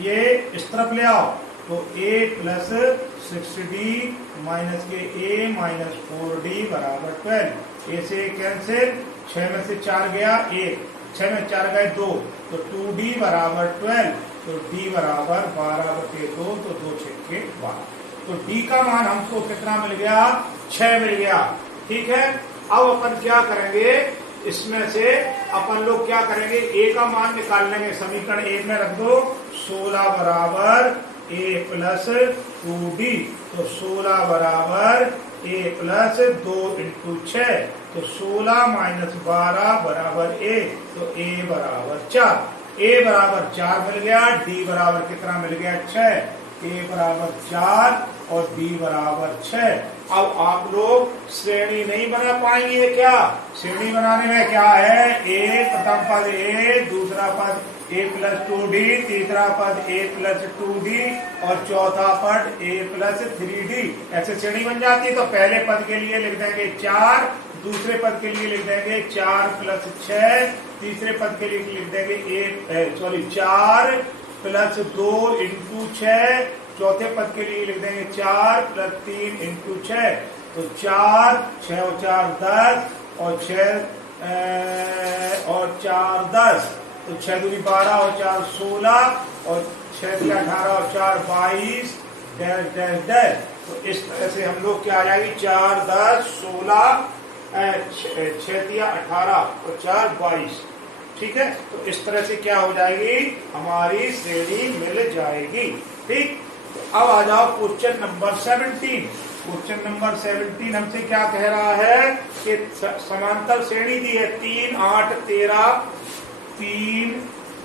ये इस तरफ ले आओ तो a प्लस 6d माइनस के a माइनस 4d बराबर 12। a से कैंसिल, 6 में से 4 गया 1, 6 में 4 गए 2, तो 2d बराबर 12, तो d बराबर 12/2, तो 2 6 12। तो d का मान हमको कितना मिल गया, 6 मिल गया। ठीक है, अब अपन क्या करेंगे, इसमें से अपन लोग क्या करेंगे, a का मान निकाल लेंगे। समीकरण 1 में रख दो 16 बराबर a प्लस 2d, तो 16 बराबर a प्लस 2 इंटू 6, तो 16 माइनस 12 बराबर a, तो a बराबर 4। a बराबर 4 मिल गया, d बराबर कितना मिल गया 6, a बराबर 4 और b बराबर 6। अब आप लोग श्रेणी नहीं बना पाएंगे क्या, श्रेणी बनाने में क्या है, a प्रथम पद a, दूसरा पद a प्लस 2d, तीसरा पद a प्लस 2d और चौथा पद a प्लस 3d। ऐसे श्रेणी बन जाती है। तो पहले पद के लिए लिख देंगे 4, दूसरे पद के लिए लिख देंगे 4 प्लस 6, तीसरे पद के लिए लिख देंगे 4 प्लस 2 इंटू 6, चौथे पद के लिए लिख देंगे 4 प्लस 3 इंटू 6, तो 4 6 और 4 10 और 6 और 4 10, तो 6 दूनी 12 और 4 16 और 6 दिया 18 और 4 22 डैश डैश डैश। तो इस तरह से हम लोग क्या आ जाएगी, 4 10 16 6 दिया 18 और 4 22। ठीक है, तो इस तरह से क्या हो जाएगी, हमारी श्रेणी मिल जाएगी। ठीक, तो अब आ जाओ क्वेश्चन नंबर 17। क्वेश्चन नंबर 17 हमसे क्या कह रहा है कि समांतर श्रेणी दी है 3 8 13 3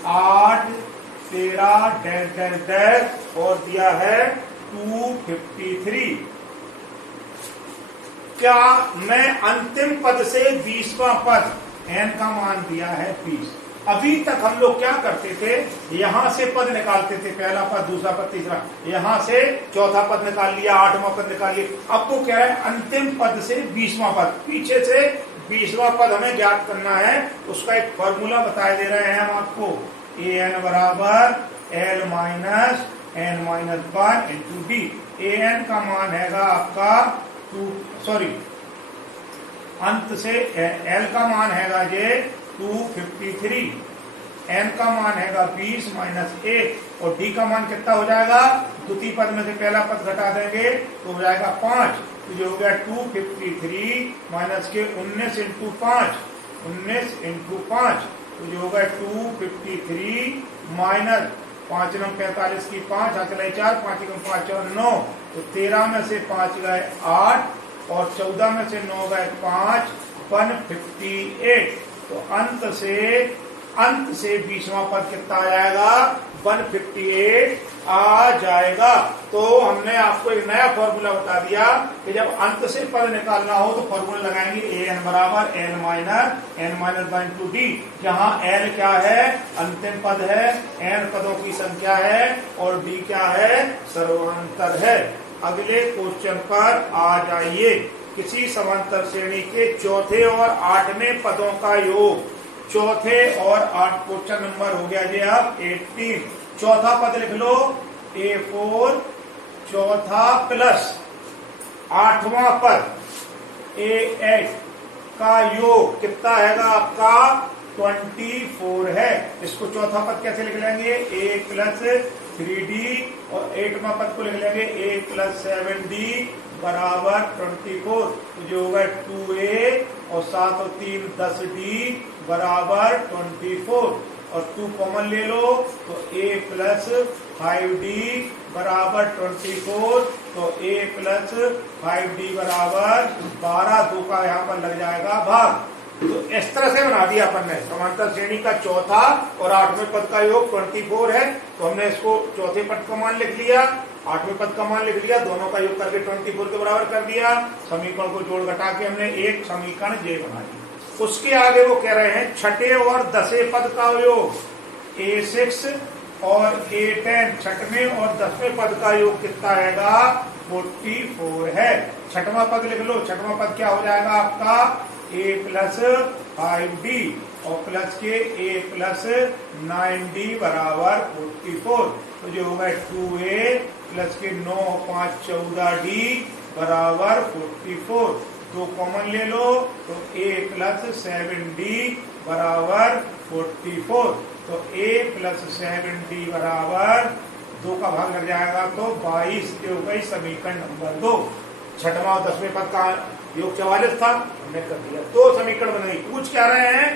8 13 डैश डैश डैश और दिया है 253। क्या मैं अंतिम पद से 20वां पद n का मान दिया है 20। अभी तक हम लोग क्या करते थे, यहां से पद निकालते थे, पहला पद दूसरा पद तीसरा, यहां से चौथा पद निकाल लिया, 8वां पद निकाल लिया। अब वो कह रहा है अंतिम पद से 20वां पद, पीछे से 20वां पद हमें ज्ञात करना है। उसका एक फॉर्मूला बताए दे रहे हैं हम आपको, an बराबर l minus n minus 1 into D. an का मान हैगा आपका अंत से l का मान हैगा ये 253, n का मान हैगा 20 माइनस 1 और d का मान कितना हो जाएगा, द्वितीय पद में से पहला पद घटा देंगे तो हो जाएगा 5, तो ये हो गया 253 माइनस के 19 इंटू 5, 19 इंटू 5, तो ये होगा 253 माइनस 5 9 45 की 5 हाथ चलाए 4, 5 5 और 9, तो 13 में से 5 गए 8 और 14 में से 9 गए 5, 158। तो अंत से 20वां पद कितना आ जाएगा, 158 आ जाएगा। तो हमने आपको एक नया फॉर्मूला बता दिया कि जब अंत से पद निकालना हो तो फॉर्मूला लगाएंगे an बराबर n माइनस 1 टू डी, जहां n क्या है, अंतिम पद है, n पदों की संख्या है और d क्या है, सर्वांतर है। अगले क्वेश्चन पर आ जाइए। किसी समांतर श्रेणी के चौथे और 8वें पदों का योग, चौथे और 8, क्वेश्चन नंबर हो गया जी अब 18। चौथा पद लिख लो a4, चौथा प्लस 8वां पद a8 का योग कितना हैगा आपका 24 है। इसको चौथा पद कैसे लिख लेंगे, a प्लस 3d और 8वां पद को लिख लेंगे a प्लस 7d बराबर 24, तो जो होगा 2a और 7 और 3 10d बराबर 24 और 2 कॉमन ले लो तो a प्लस 5d बराबर 24, तो a प्लस 5d बराबर 12, 2 का यहाँ पर लग जाएगा भाग। तो इस तरह से बना दिया अपन ने। समांतर श्रेणी का चौथा और 8वें पद का योग 24 है, तो हमने इसको चौथे पद का मान लिख लिया, 8वें पद का मान लिख लिया, दोनों का योग करके 24 के बराबर कर दिया। समीकरण को जोड़ घटा के हमने एक समीकरण j बना दिया। उसके आगे वो कह रहे हैं छठे और 10वें पद का योग a6 और a10, 6वें और 10वें पद का योग कितना आएगा 44 है। छठवां पद लिख लो, छठवां पद क्या हो जाएगा आपका a प्लस 5d और प्लस के a प्लस 9d बराबर 44। तो जो होगा 2a प्लस के 9 और 5 14d बराबर 44। दो कॉमन ले लो तो a प्लस 7d बराबर 44। तो a प्लस 7d बराबर 2 का भाग लग जाएगा तो 22। ये हो गई समीकरण नंबर 2। छठवां और 10वें पद का योग 44 था, हमने कर दिया। 2 समीकरण बन गई। पूछ क्या रहे हैं,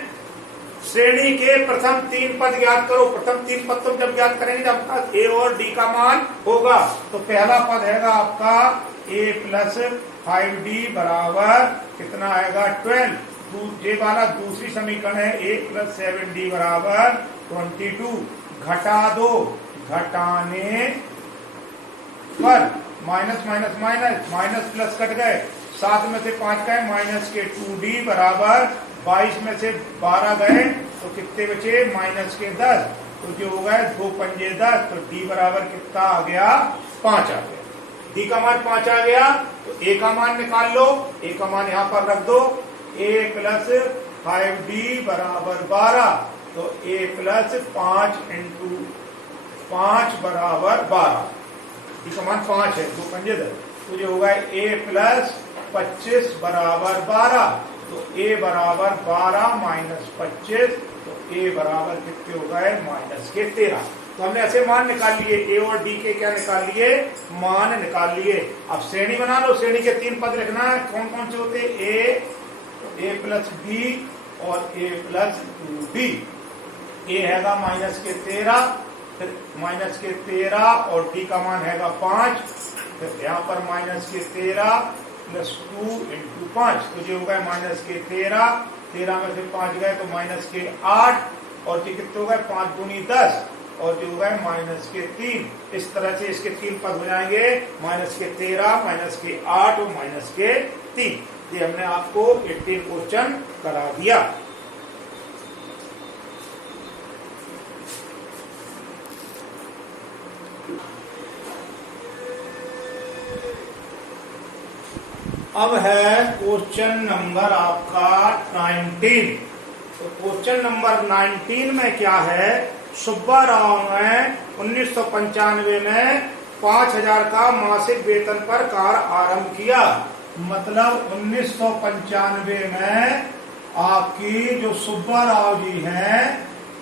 श्रेणी के प्रथम 3 पद ज्ञात करो। प्रथम 3 पद तुम जब ज्ञात करेंगे जब आपका a और d का मान होगा। तो पहला पद है आपका a प्लस 5d बराबर कितना आएगा 12। ये वाला दूसरी समीकरण है a प्लस 7d बराबर 22। घटा दो, घटाने पर minus minus minus minus plus cut गए। 7 में से 5 गए माइनस के 2d बराबर 22 में से 12 गए तो कितने बचे माइनस के 10। तो जो हो गए 2 पंजे 10। तो d बराबर कितना आ गया 5 आ गया। d का मान 5 आ गया तो a का मान निकाल लो। a का मान यहां पर रख दो। a प्लस 5d बराबर 12। तो a प्लस 5 इंटू 5 बराबर 12। d का मान 5 है, 2 पंजे 10। तो जो होगा a प्लस 25 बराबर 12। तो a बराबर 12 माइनस 25। तो a बराबर कितने हो गए माइनस के 13। तो हमने ऐसे मान निकाल लिए, a और d के क्या निकाल लिए मान निकाल लिए। अब श्रेणी बना लो। श्रेणी के 3 पद लिखना है। कौन कौन से होते a प्लस b और a प्लस 2b। a हैगा माइनस के 13, फिर माइनस के 13 और d का मान हैगा 5। फिर यहाँ पर माइनस के 13 प्लस 2 इंटू 5। तो ये हो गए माइनस के 13। 13 में से 5 गए तो माइनस के 8 और ये कितने हो गए 5 दूनी 10 और जो हो गए माइनस के 3। इस तरह से इसके 3 पद हो जाएंगे, माइनस के 13, माइनस के 8 और माइनस के 3। ये हमने आपको 18 क्वेश्चन करा दिया। अब है क्वेश्चन नंबर आपका 19। तो क्वेश्चन नंबर 19 में क्या है, सुब्बा राव ने 1995 में 5000 का मासिक वेतन पर कार्य आरंभ किया। मतलब 1995 में आपकी जो सुब्बा राव जी हैं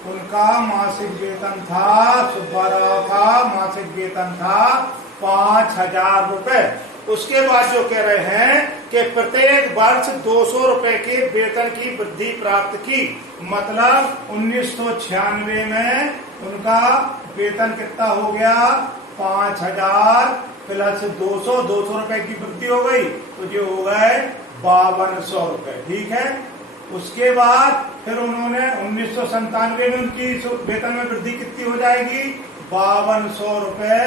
उनका मासिक वेतन था, सुब्बा राव का मासिक वेतन था 5000 रुपए। उसके बाद जो कह रहे हैं कि प्रत्येक वर्ष 200 रुपए के वेतन की वृद्धि प्राप्त की। मतलब 1996 में उनका वेतन कितना हो गया 5000 प्लस 200 रुपए की वृद्धि हो गई। तो जो हो गए 5200 रुपए। ठीक है। उसके बाद फिर उन्होंने 1997 में उनकी वेतन में वृद्धि कितनी हो जाएगी 5200 रुपए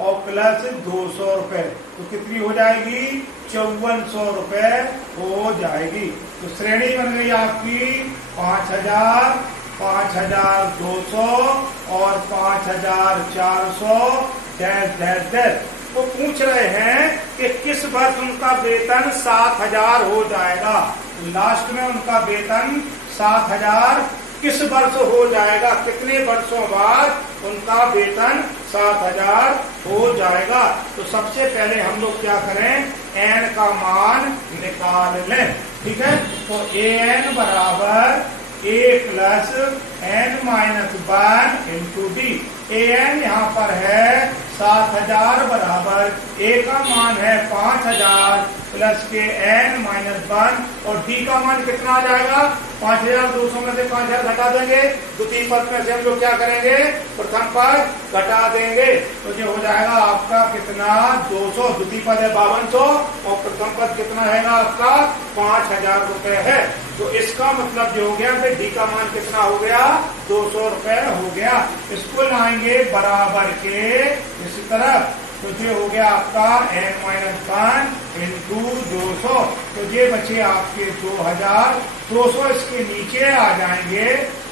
और प्लस 200 रुपए। तो कितनी हो जाएगी 5400 रुपए हो जाएगी। तो श्रेणी बन गई आपकी 5000, 5200 और 5400 डैश डैश डैश। वो पूछ रहे हैं कि किस वर्ष उनका वेतन 7000 हो जाएगा। लास्ट में उनका वेतन 7000 किस वर्ष हो जाएगा, कितने वर्षों बाद उनका वेतन 7000 हो जाएगा। तो सबसे पहले हम लोग क्या करें, n का मान निकाल लें। ठीक है। तो an बराबर a plus n minus 1 into D. an यहाँ पर है 7000 बराबर a का मान है 5000 प्लस के n माइनस 1 और d का मान कितना आ जाएगा 5200 में से 5000 घटा देंगे। द्वितीय पद में से हम लोग क्या करेंगे, प्रथम पद घटा देंगे। तो ये हो जाएगा आपका कितना 200। द्वितीय पद है 5200 और प्रथम पद कितना है आपका 5000 रुपए है। तो इसका मतलब जो हो गया फिर डी का मान कितना हो गया 200 रुपए हो गया। इसको लाएंगे बराबर के इसी तरफ। तो ये हो गया आपका n-1 इंटू 200। तो ये बचे आपके 2000। 200 इसके नीचे आ जाएंगे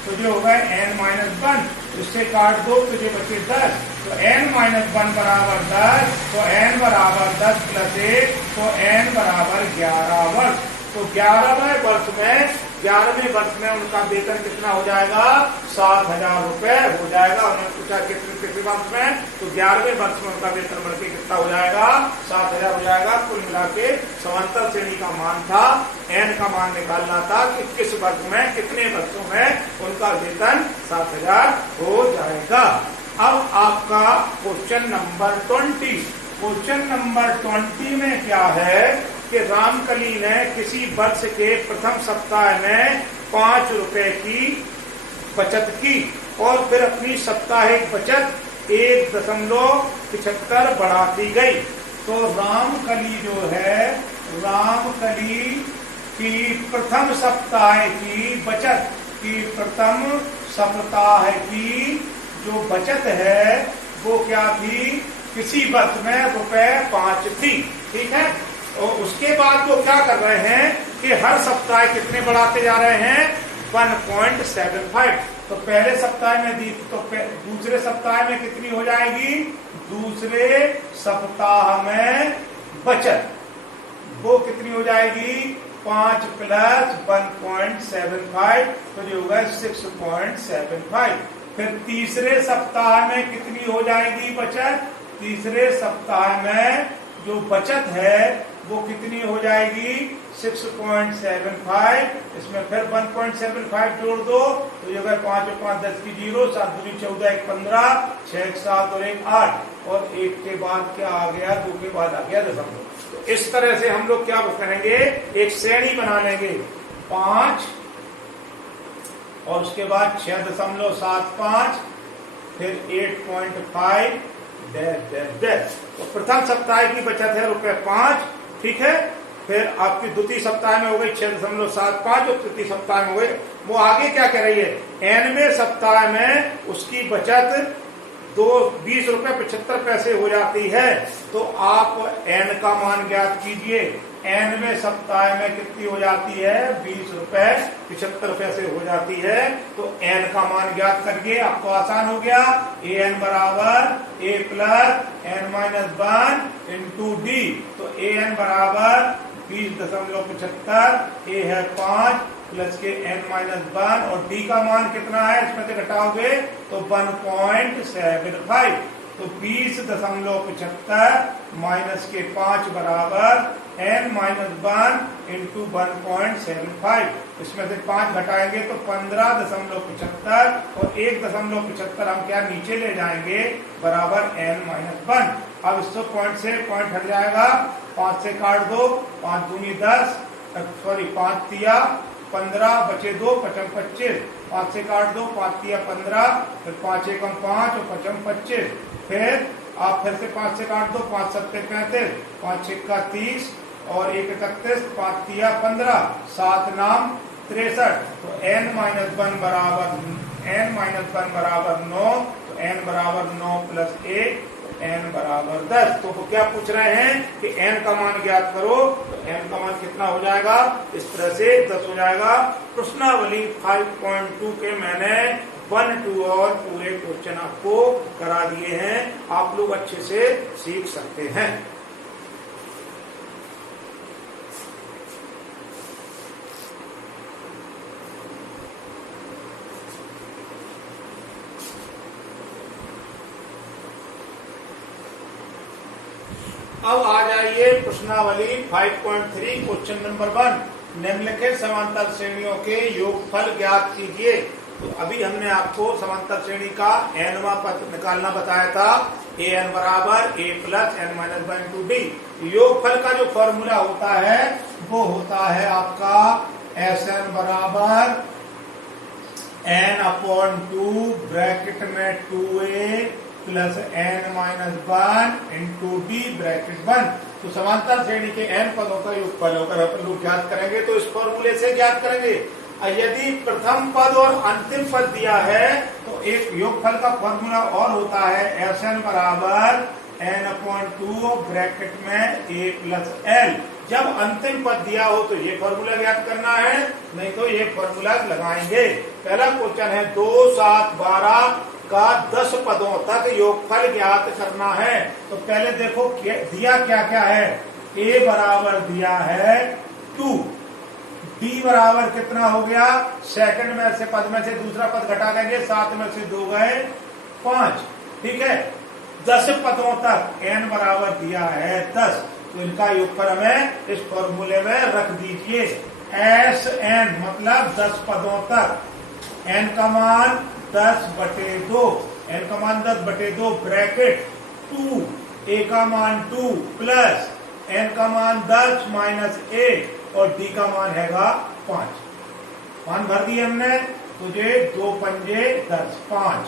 तो जो होगा n-1। इससे काट दो तो ये बचे 10। तो n-1 बराबर 10। तो n बराबर 10 प्लस 1 तो n बराबर 11 वर्ष। तो 11वें वर्ष में 11वें वर्ष में उनका वेतन कितना हो जाएगा, 7,000 रुपए हो जाएगा। उन्होंने पूछा कितने वर्ष में, तो 11वें वर्ष में उनका वेतन बढ़ के कितना हो जाएगा, 7,000 हो जाएगा। कुल मिला के समांतर श्रेणी का मान था, एन का मान निकालना था कि किस वर्ष में, कितने वर्षों में उनका वेतन 7,000 हो जाएगा। अब आपका क्वेश्चन नंबर 20। क्वेश्चन नंबर 20 में क्या है कि रामकली ने किसी वर्ष के प्रथम सप्ताह में 5 रुपए की बचत की और फिर अपनी साप्ताहिक बचत 1.75 बढ़ाती गई। तो रामकली जो है, रामकली की प्रथम सप्ताह की बचत की, प्रथम सप्ताह की जो बचत है वो क्या थी, किसी वर्ष में ₹5 थी। ठीक है, और उसके बाद वो क्या कर रहे हैं कि हर सप्ताह कितने बढ़ाते जा रहे हैं, 1.75। तो पहले सप्ताह में दी, तो दूसरे सप्ताह में कितनी हो जाएगी, दूसरे सप्ताह में बचत वो कितनी हो जाएगी, 5 + 1.75, तो जो होगा 6.75। फिर तीसरे सप्ताह में कितनी हो जाएगी बचत, तीसरे सप्ताह में जो बचत है वो कितनी हो जाएगी, 6.75। इसमें फिर 1.75 जोड़ दो, तो ये 5 और 5 10 की 0, 7 दूनी 14, 1 15, 6 1 7 और 1 8, और 1 के बाद क्या आ गया, 2 के बाद आ गया दशमलव। तो इस तरह से हम लोग क्या करेंगे, एक श्रेणी बना लेंगे, 5 और उसके बाद 6.75, फिर 8.5 डैश। तो प्रथम सप्ताह की बचत है ₹5, ठीक है। फिर आपकी द्वितीय सप्ताह में हो गई 6.75 और तृतीय सप्ताह में हो गई। वो आगे क्या कह रही है, एनवें सप्ताह में उसकी बचत 20 रुपए 75 पैसे हो जाती है। तो आप एन का मान ज्ञात कीजिए, एनवें सप्ताह में कितनी हो जाती है, 20 रुपए 75 पैसे हो जाती है। तो एन का मान ज्ञात करिए, आपको आसान हो गया। ए एन बराबर A plus N minus 1 into D. तो ए एन बराबर 20.75, ए है 5 प्लस के एन माइनस 1, और डी का मान कितना है, इसमें से घटाओगे तो 1.75। तो 20.75 माइनस के 5 बराबर एन माइनस 1 इंटू 1.75। इसमें से 5 घटाएंगे तो 15.75, और 1.75 हम क्या नीचे ले जाएंगे, बराबर एन माइनस 1। अब इससे पॉइंट से पॉइंट हट जाएगा, 5 से काट दो, 5 दूनी 10, सॉरी 5 तिया 15, बचे 2, 5 25, 5 से काट दो, 5 तिया 15, फिर 5 एकम 5 और 5 25, फिर आप फिर से 5 से काट दो, 5 7 35, 5 6 30 और 1 31, 5 तिया 15, 7 नाम 63। तो n माइनस 1 बराबर 9, तो n बराबर 9 प्लस 1, n बराबर 10। तो वो क्या पूछ रहे हैं कि n का मान ज्ञात करो, तो n का मान कितना हो जाएगा, इस तरह से 10 हो जाएगा। प्रश्नावली 5.2 के मैंने 1, 2 और पूरे क्वेश्चन आपको करा दिए हैं, आप लोग अच्छे से सीख सकते हैं। अब आ जाइए प्रश्नावली 5.3 क्वेश्चन नंबर 1, निम्नलिखित समांतर श्रेणियों के योगफल ज्ञात कीजिए। तो अभी हमने आपको समांतर श्रेणी का एनवा पद निकालना बताया था, ए एन बराबर A plus N minus 1 to D. योगफल का जो फॉर्मूला होता है वो होता है आपका एस एन बराबर एन अपॉन 2 ब्रैकेट में 2a plus N minus 1 into D bracket 1। तो समांतर श्रेणी के एन पदों का योगफल होकर अपन लोग ज्ञात करेंगे, तो इस फॉर्मूले से ज्ञात करेंगे। यदि प्रथम पद और अंतिम पद दिया है तो एक योगफल का फॉर्मूला और होता है एस एन बराबर एन अपॉन 2 ब्रैकेट में ए प्लस एल। जब अंतिम पद दिया हो तो ये फॉर्मूला ज्ञात करना है, नहीं तो ये फॉर्मूला लगाएंगे। पहला क्वेश्चन है 2, 7, 12 का 10 पदों तक योगफल ज्ञात करना है। तो पहले देखो दिया क्या क्या है, a बराबर दिया है 2, d बराबर कितना हो गया, सेकंड में से पद में से दूसरा पद घटा देंगे, 7 में से 2 गए 5, ठीक है। 10 पदों तक n बराबर दिया है 10, तो इनका योगफल हमें इस फॉर्मूले में रख दीजिए। एस एन मतलब 10 पदों तक, n का मान 10/2, n का मान 10/2 ब्रैकेट 2, a का मान 2 प्लस n का मान 10 माइनस 1 और d का मान हैगा 5। मान भर दिए हमने, तुझे 2 पंजे 10, 5,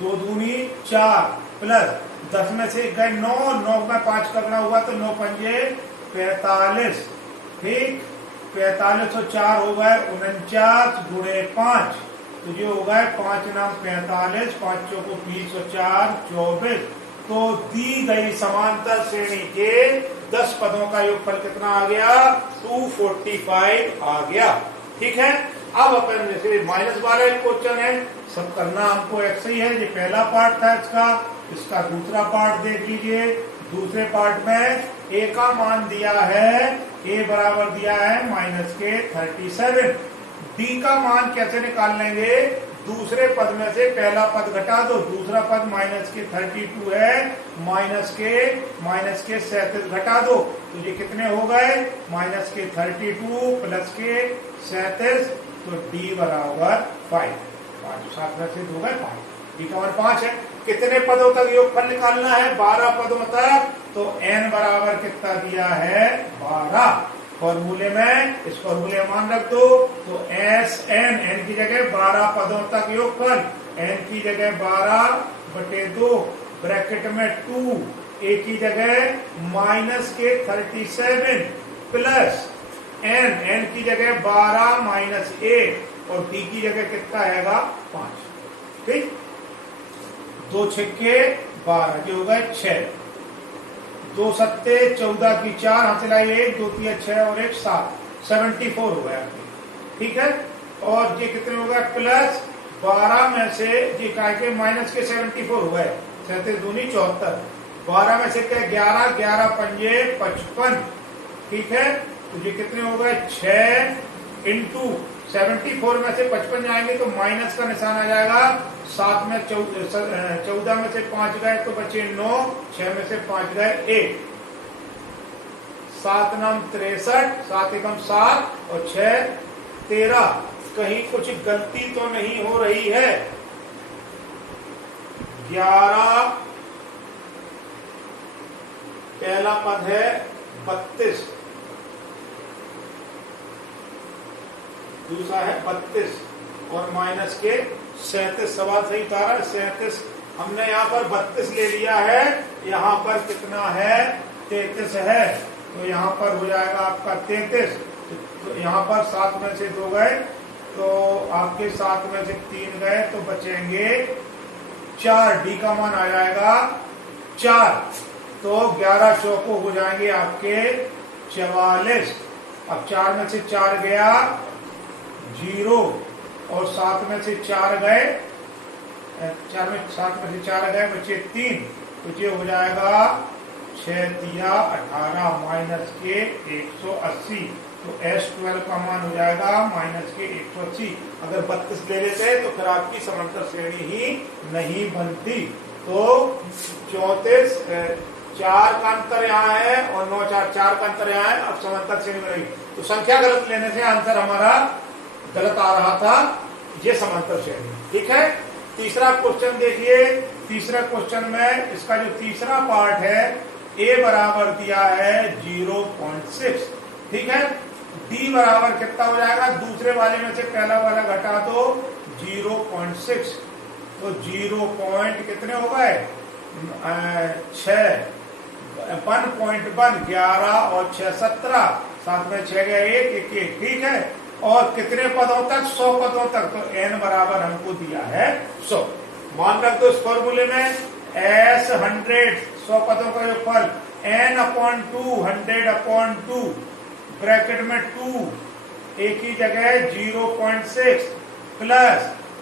2 दूनी 4 प्लस 10 में से गए 9, 9 में 5 करना हुआ तो 9 पंजे 45, ठीक। 45 और 4 हो गए 49 गुणे 5, तो ये हो गए 5 नाम 45, 5 चौको 20 और 4 24। तो दी गई समांतर श्रेणी के 10 पदों का योगफल कितना आ गया, 245 आ गया, ठीक है। अब अपन जैसे माइनस वाला एक क्वेश्चन है, सब करना हमको ऐसे ही है। ये पहला पार्ट था इसका दूसरा पार्ट देख लीजिए। दूसरे पार्ट में a का मान दिया है, a बराबर दिया है -37। d का मान कैसे निकाल लेंगे, दूसरे पद में से पहला पद घटा दो, दूसरा पद -32 है, माइनस के 37 घटा दो, तो ये कितने हो गए, -32 प्लस के 37, तो d बराबर 5, 7 में से 2 गए 5, d का मान 5 है। कितने पदों तक योगफल निकालना है, 12 पदों तक, तो n बराबर कितना दिया है, 12। फॉर्मूले में इस फॉर्मूले में मान रख दो, तो एस एन, एन की जगह 12 पदों तक योगफल, एन की जगह 12/2 ब्रैकेट में 2, ए की जगह -37 प्लस एन, एन की जगह 12 माइनस 1 और डी की जगह कितना आएगा 5, ठीक। 2 छक्के 12, जो हो गए 6, 2 सत्ते 14 की 4 हाथ लाई 1, 2 3 6 और 1 7, 74 हो गया, ठीक है। और ये कितने हो गए, प्लस 12 में से ये काय के माइनस के 74 हो गए, 37 दूनी 74, 12 में से क्या 11, 11 पंजे 55, ठीक है। तो ये कितने हो गए 6 इंटू 74 में से 55 जाएंगे तो माइनस का निशान आ जाएगा, 7 में 14 में से 5 गए तो बचे 9, 6 में से 5 गए 1, 7 नाम 63, 7 एकम 7 और 6 13। कहीं कुछ गलती तो नहीं हो रही है, 11 पहला पद है 32, दूसरा है 32 और माइनस के 37, सवाल सही उतारा 37, हमने यहाँ पर 32 ले लिया है, यहाँ पर कितना है 33 है, तो यहाँ पर हो जाएगा आपका 33, तो यहाँ पर 7 में से 2 गए तो आपके 7 में से 3 गए तो बचेंगे 4, डी का मान आ जाएगा 4, तो 11 चौको हो जाएंगे आपके 44। अब 4 में से 4 गया 0 और 7 में से 4 गए, 7 में से 4 गए बचे 3, तो ये हो जाएगा 6 तिया 18 माइनस के 180, तो S12 का मान हो जाएगा माइनस के 180। अगर 32 ले लेते तो फिर आपकी समांतर श्रेणी ही नहीं बनती। तो 34, 4 का अंतर यहाँ है और 9 4 4 का अंतर यहाँ है, अब समांतर श्रेणी बनेगी। तो संख्या गलत लेने से आंसर हमारा गलत आ रहा था, ये समांतर श्रेणी, ठीक है। तीसरा क्वेश्चन देखिए, तीसरा क्वेश्चन में इसका जो तीसरा पार्ट है, a बराबर दिया है 0.6, ठीक है। d बराबर कितना हो जाएगा, दूसरे वाले में से पहला वाला घटा दो 0.6, तो 0 कितने हो गए 6, 1.1 11 और 6 17, 7 में 6 गए 1 1 1, ठीक है। और कितने पदों तक, 100 पदों तक, तो n बराबर हमको दिया है 100। मान रख दो इस फॉर्मूले में S 100 पदों का योगफल n/2 100/2 ब्रैकेट में 2, a की जगह 0.6 प्लस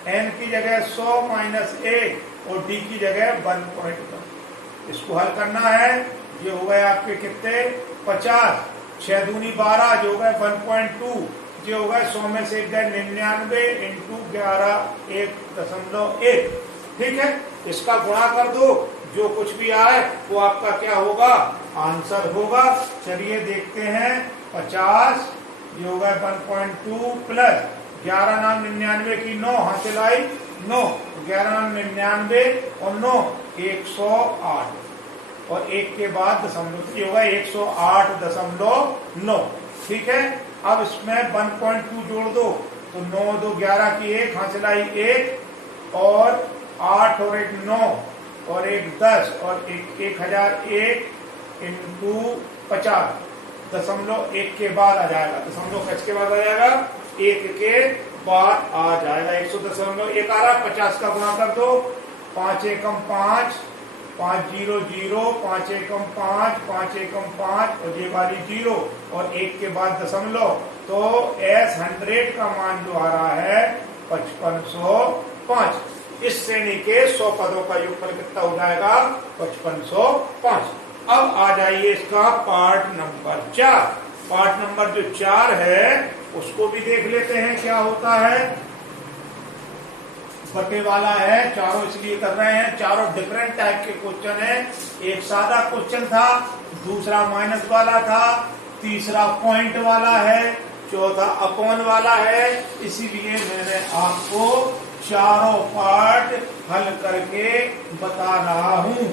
n की जगह 100 माइनस 1 और d की जगह 1.1। इसको हल करना है, ये हो गए आपके कितने 50, 6 दूनी 12 जो होगा 1.2, जो होगा 100 में से 99 इंटू 11 1.1। ठीक है, इसका गुणा कर दो, जो कुछ भी आए वो आपका क्या होगा, आंसर होगा। चलिए देखते हैं, 50 जो होगा 1.2 प्लस 11 नाम 99 की 9 हाथ चलाई 9, 11 नाम 99 और 9 108 और 1 के बाद दशमलव होगा 108.9। ठीक है, अब इसमें 1.2 जोड़ दो तो 9 2 11 की 1 हाथ चलाई 1 और 8 और 1 9 और 1 10 और 1001 इंटू 50 दशमलव 1 के बाद आ जाएगा, दशमलव के बाद आ जाएगा, 1 के बाद आ जाएगा 100.1 आ रहा। 50 का गुणा कर दो, 5 एकम 5 5 0 0 5 एकम 5 5 एकम 5 और ये वाली 0 और 1 के बाद दशमलव, तो S100 का मान जो आ रहा है 5505। इस श्रेणी के 100 पदों का योगफल कितना हो जाएगा, 5505। अब आ जाइए इसका पार्ट नंबर 4। पार्ट नंबर जो 4 है उसको भी देख लेते हैं क्या होता है। बटे वाला है, चारों इसलिए कर रहे हैं, चारों डिफरेंट टाइप के क्वेश्चन है। एक सादा क्वेश्चन था, दूसरा माइनस वाला था, तीसरा पॉइंट वाला है, चौथा अपॉन वाला है। इसीलिए मैंने आपको चारों पार्ट हल करके बता रहा हूं।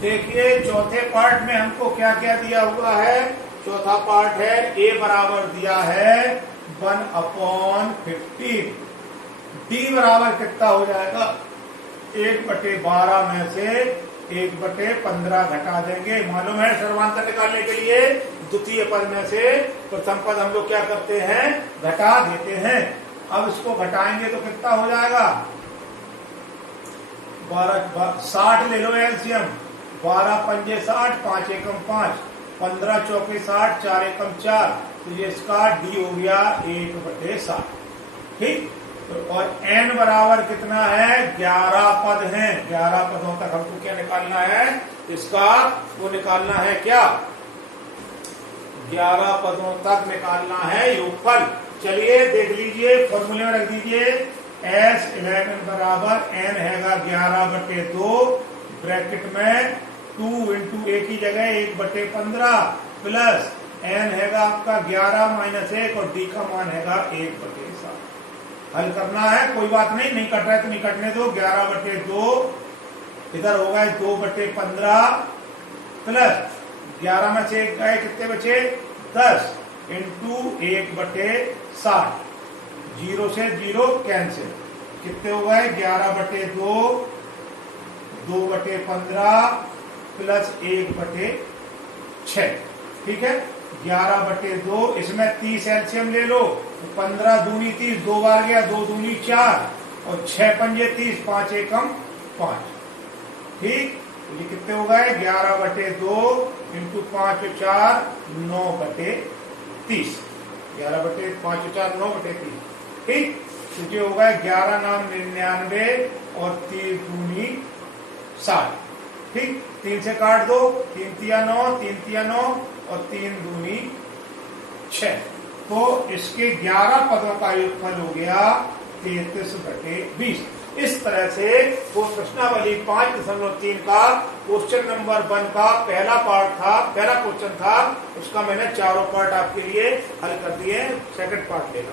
देखिए चौथे पार्ट में हमको क्या क्या दिया हुआ है। चौथा पार्ट है ए बराबर दिया है 1/15। डी बराबर कितना हो जाएगा, 1/12 में से 1/15 घटा देंगे। मालूम है सर्वांतर निकालने के लिए द्वितीय पद में से प्रथम पद हम लोग क्या करते हैं, घटा देते हैं। अब इसको घटाएंगे तो कितना हो जाएगा, 60 ले लो एलसीएम, 12 पंजे 60, 5 एकम 5, 15 चौके 60, 4 एकम 4, तो ये इसका डी हो गया 1/60। ठीक, तो और n बराबर कितना है, 11 पद हैं। 11 पदों तक हमको क्या निकालना है, इसका वो निकालना है क्या, 11 पदों तक निकालना है योगफल। चलिए देख लीजिए, फॉर्मूले में रख दीजिए, S11 बराबर n हैगा 11/2 ब्रैकेट में 2 इंटू ए की जगह 1/15 प्लस n हैगा आपका 11 माइनस 1 और d का मान हैगा 1/7। हल करना है, कोई बात नहीं, नहीं कट रहा है तो नहीं कटने दो। 11/2 इधर होगा 2/15 प्लस 11 में से 1 गए, कितने बचे 10 इंटू 1/60, 0 से 0 कैंसिल, कितने हो गए 11/2 2/15 प्लस 1/6। ठीक है, 11/2, इसमें 30 एलसीएम ले लो, 15 दूनी 30, 2 बार गया, 2 दूनी 4 और 6 पंजे 30, 5 एकम 5। ठीक, ये कितने हो गए 11/2 इंटू 5 और 4 9/30, 11/5 और 4 9/30। ठीक, तो ये हो गए 11 नाम 99 और 30 दूनी 60। ठीक, 3 से काट दो, 3 तिया 9, 3 तिया 9 और 3 दूनी 6, तो इसके 11 पदों का योगफल हो गया 33/20। इस तरह से वो प्रश्नावली 5.3 का क्वेश्चन नंबर 1 का पहला पार्ट था, पहला क्वेश्चन था, उसका मैंने चारों पार्ट आपके लिए हल कर दिए। सेकंड पार्ट लेना।